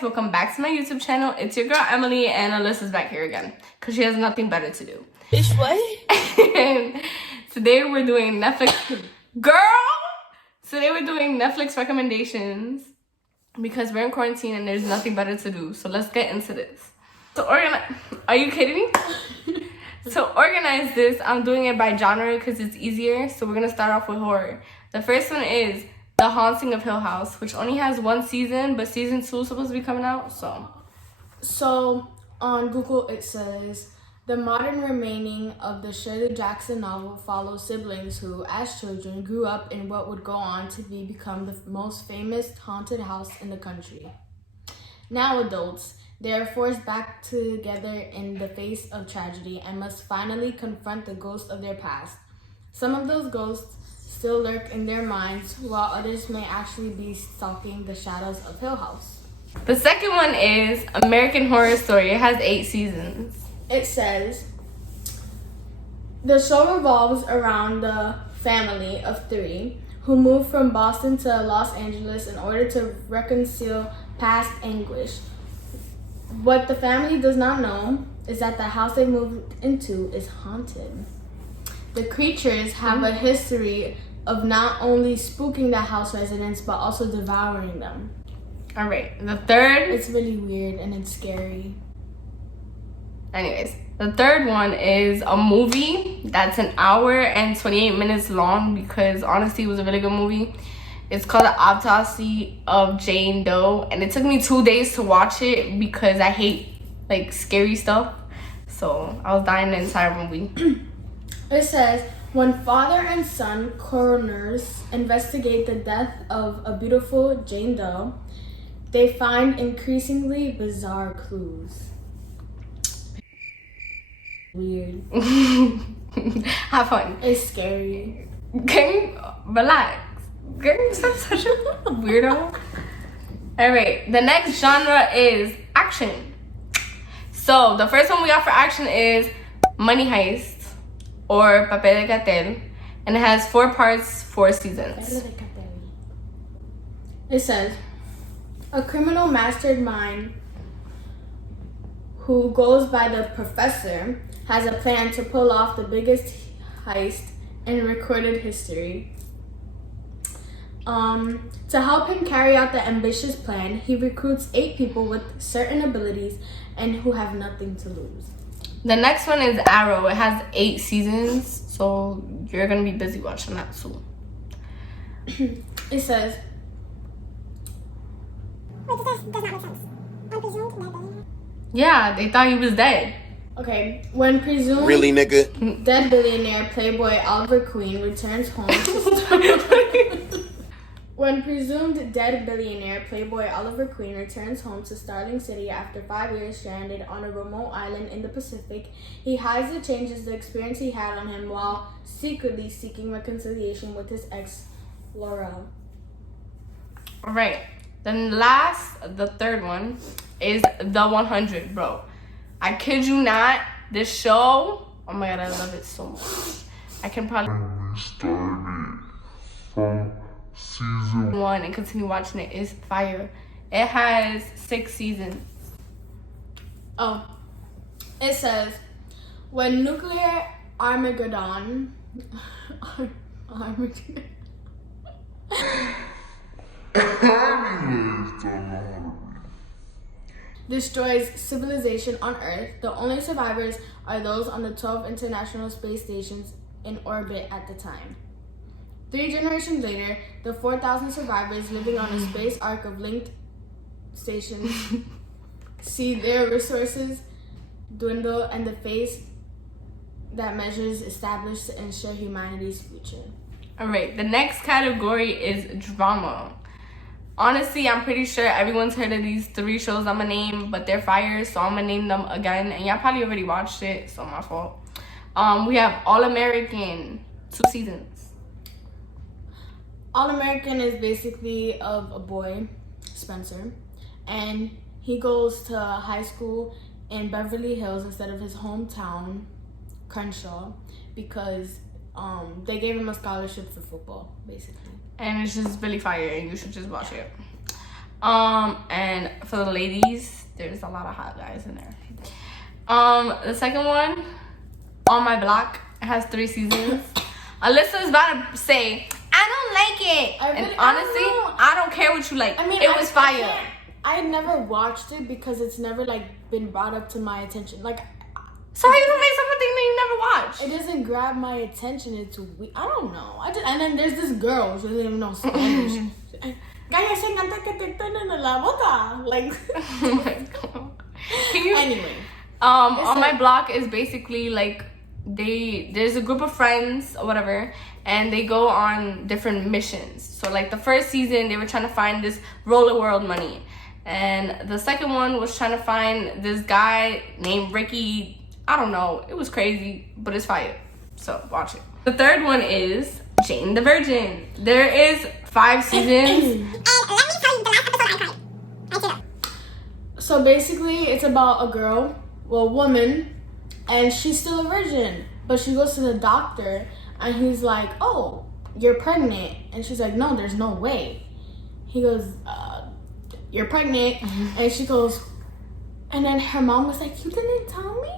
guys, welcome back to my YouTube channel. It's your girl Emily, and Alyssa's back here again because she has nothing better to do. Bitch, what? And today we're doing Netflix. Today we're doing Netflix recommendations because we're in quarantine and there's nothing better to do. So let's get into this. Are you kidding me? To organize this, I'm doing it by genre because it's easier. So we're gonna start off with horror. The first one is The Haunting of Hill House, which only has one season, but season 2 is supposed to be coming out. So on Google it says the modern remaining of the Shirley Jackson novel follows siblings who, as children, grew up in what would go on to become the most famous haunted house in the country. Now adults, they are forced back together in the face of tragedy and must finally confront the ghosts of their past. Some of those ghosts still lurk in their minds, while others may actually be stalking the shadows of Hill House. The second one is American Horror Story. It has 8 seasons. It says, the show revolves around the family of 3 who moved from Boston to Los Angeles in order to reconcile past anguish. What the family does not know is that the house they moved into is haunted. The creatures have a history of not only spooking the house residents, but also devouring them. All right, the third... It's really weird and it's scary. Anyways, the third one is a movie that's an hour and 28 minutes long because honestly, it was a really good movie. It's called The Autopsy of Jane Doe, and it took me 2 days to watch it because I hate like scary stuff. So I was dying the entire movie. It says, when father and son coroners investigate the death of a beautiful Jane Doe, they find increasingly bizarre clues. Weird. Have fun. It's scary. Relax. Girl, you're such a weirdo. Alright, the next genre is action. So the first one we got for action is Money Heist or Papel de Cartel, and it has 4 parts, 4 seasons. It says, a criminal mastermind who goes by the Professor has a plan to pull off the biggest heist in recorded history. To help him carry out the ambitious plan, he recruits 8 people with certain abilities and who have nothing to lose. The next one is Arrow. It has 8 seasons, so you're gonna be busy watching that soon. It says, wait, this does not make sense. Unpresumed dead billionaire? Yeah, they thought he was dead. okay, when presumed Really, nigga? dead billionaire Playboy Oliver Queen returns home to When presumed dead billionaire Playboy Oliver Queen returns home to Starling City after 5 years stranded on a remote island in the Pacific, he hides the changes the experience he had on him while secretly seeking reconciliation with his ex, Laurel. Alright, then the third one is The 100, bro. I kid you not, this show, oh my god, I love it so much. I can probably started from season 1 and continue watching it. It's fire. It has 6 seasons. Oh, it says, when nuclear Armageddon destroys civilization on Earth, the only survivors are those on the 12 international space stations in orbit at the time. 3 generations later, the 4,000 survivors living on a space ark of linked stations see their resources dwindle and the face that measures established to ensure humanity's future. Alright, the next category is drama. Honestly, I'm pretty sure everyone's heard of these 3 shows I'm gonna name, but they're fire, so I'm gonna name them again. And y'all probably already watched it, so my fault. We have All American, 2 seasons. All American is basically of a boy, Spencer, and he goes to high school in Beverly Hills instead of his hometown, Crenshaw, because they gave him a scholarship for football, basically. And it's just really fire, and you should just watch it. And for the ladies, there's a lot of hot guys in there. The second one, On My Block, it has 3 seasons. Alyssa's about to say, I don't like it. And honestly, I don't care what you like. I mean, it was fire. I never watched it because it's never like been brought up to my attention. Like, so how you don't like something that you never watched? It doesn't grab my attention. It's weird. I don't know. And then there's this girl. She doesn't even know Spanish. Like, oh my god. Can you? Anyway, On My Block is basically like there's a group of friends or whatever, and they go on different missions. So like the first season, they were trying to find this roller world money, and the second one was trying to find this guy named Ricky. I don't know. It was crazy, but it's fire. So watch it. The third one is Jane the Virgin. There is 5 seasons. So basically, it's about a girl, well, a woman, and she's still a virgin. But she goes to the doctor, and he's like, "Oh, you're pregnant." And she's like, "No, there's no way." He goes, "You're pregnant." And she goes, and then her mom was like, "You didn't tell me?"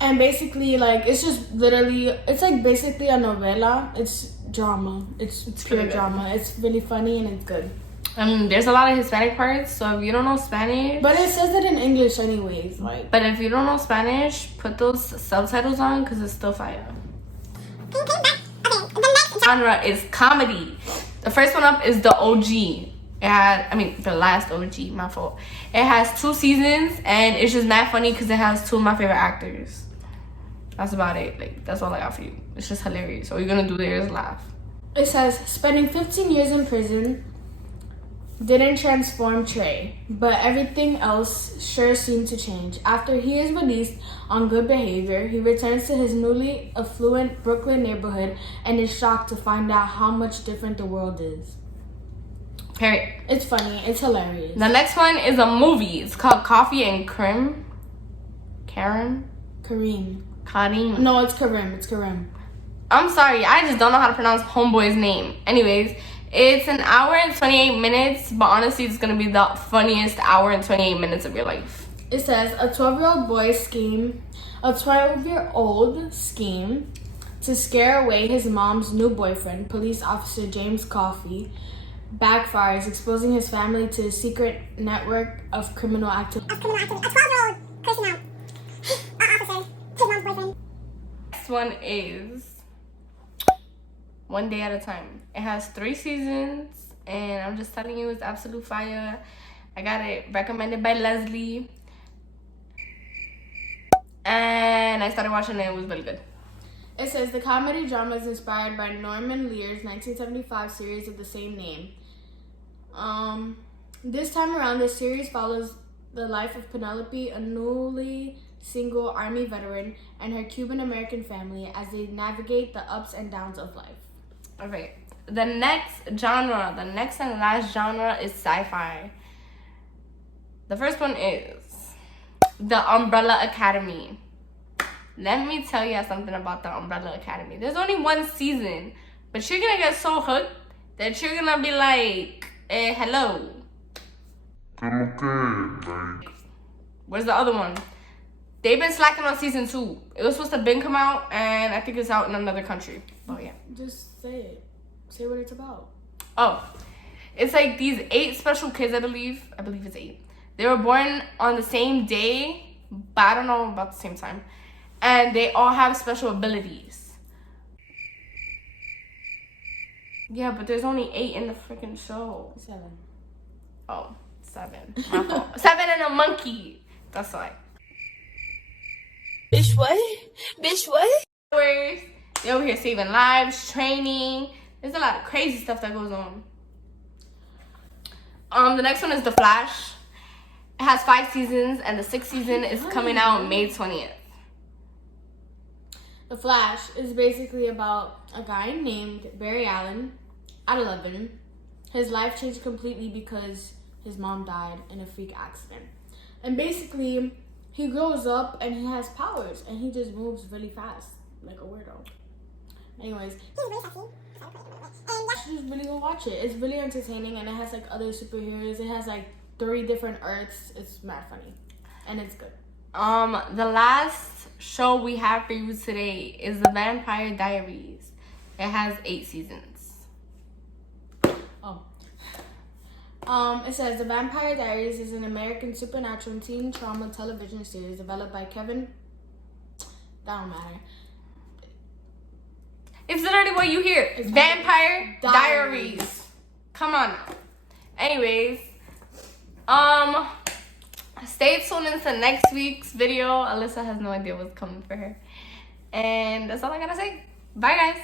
And basically, like, it's just literally, it's like basically a novela. It's drama. It's pure really drama. It's really funny and it's good. There's a lot of Hispanic parts, so if you don't know Spanish, But it says it in English anyways. Like, but if you don't know Spanish, put those subtitles on because it's still fire. Genre is comedy. The first one up is the OG. The last OG, my fault. It has 2 seasons and it's just mad funny because it has 2 of my favorite actors. That's about it. Like, that's all I got for you. It's just hilarious. All you're gonna do there is laugh. it says, spending 15 years in prison didn't transform Trey, but everything else sure seemed to change. After he is released on good behavior, he returns to his newly affluent Brooklyn neighborhood and is shocked to find out how much different the world is. Period. It's funny. It's hilarious. The next one is a movie. It's called Coffee and Kareem. Kareem. No, it's Kareem. It's Kareem. I'm sorry. I just don't know how to pronounce homeboy's name. Anyways, it's 1 hour and 28 minutes, but honestly, it's going to be the funniest hour and 28 minutes of your life. It says, a 12-year-old scheme to scare away his mom's new boyfriend, police officer James Coffey, backfires, exposing his family to a secret network of criminal activity. A 12-year-old person officer, his mom's boyfriend. Next one is One Day at a Time. It has 3 seasons, and I'm just telling you, it's absolute fire. I got it recommended by Leslie, and I started watching it. It was really good. It says the comedy drama is inspired by Norman Lear's 1975 series of the same name. This time around, the series follows the life of Penelope, a newly single Army veteran, and her Cuban-American family as they navigate the ups and downs of life. Okay, the next and last genre is sci-fi. The first one is The Umbrella Academy. Let me tell you something about The Umbrella Academy. There's only 1 season, but you're gonna get so hooked that you're gonna be like, hello. Where's the other one? They've been slacking on season 2. It was supposed to come out, and I think it's out in another country. Oh yeah. Just say it. Say what it's about. Oh, it's like these 8 special kids, I believe it's 8. They were born on the same day, but I don't know about the same time. And they all have special abilities. Yeah, but there's only 8 in the freaking show. 7. Oh, 7. My fault. 7 and a monkey. That's why. Bitch, what? Bitch, what? They're over here saving lives, training. There's a lot of crazy stuff that goes on. The next one is The Flash. It has 5 seasons, and the 6th season is coming out May 20th. The Flash is basically about a guy named Barry Allen at 11. His life changed completely because his mom died in a freak accident. And basically, he grows up and he has powers and he just moves really fast, like a weirdo. Anyways, He's really sexy. And you should just really go watch it. It's really entertaining, and it has like other superheroes. It has like 3 different Earths. It's mad funny, and it's good. The last show we have for you today is The Vampire Diaries. It has 8 seasons. It says The Vampire Diaries is an American supernatural teen trauma television series developed by Kevin. That don't matter. It's literally what you hear. It's Vampire Diaries. Diaries. Come on now. Anyways, stay tuned into next week's video. Alyssa has no idea what's coming for her. And that's all I gotta say. Bye, guys.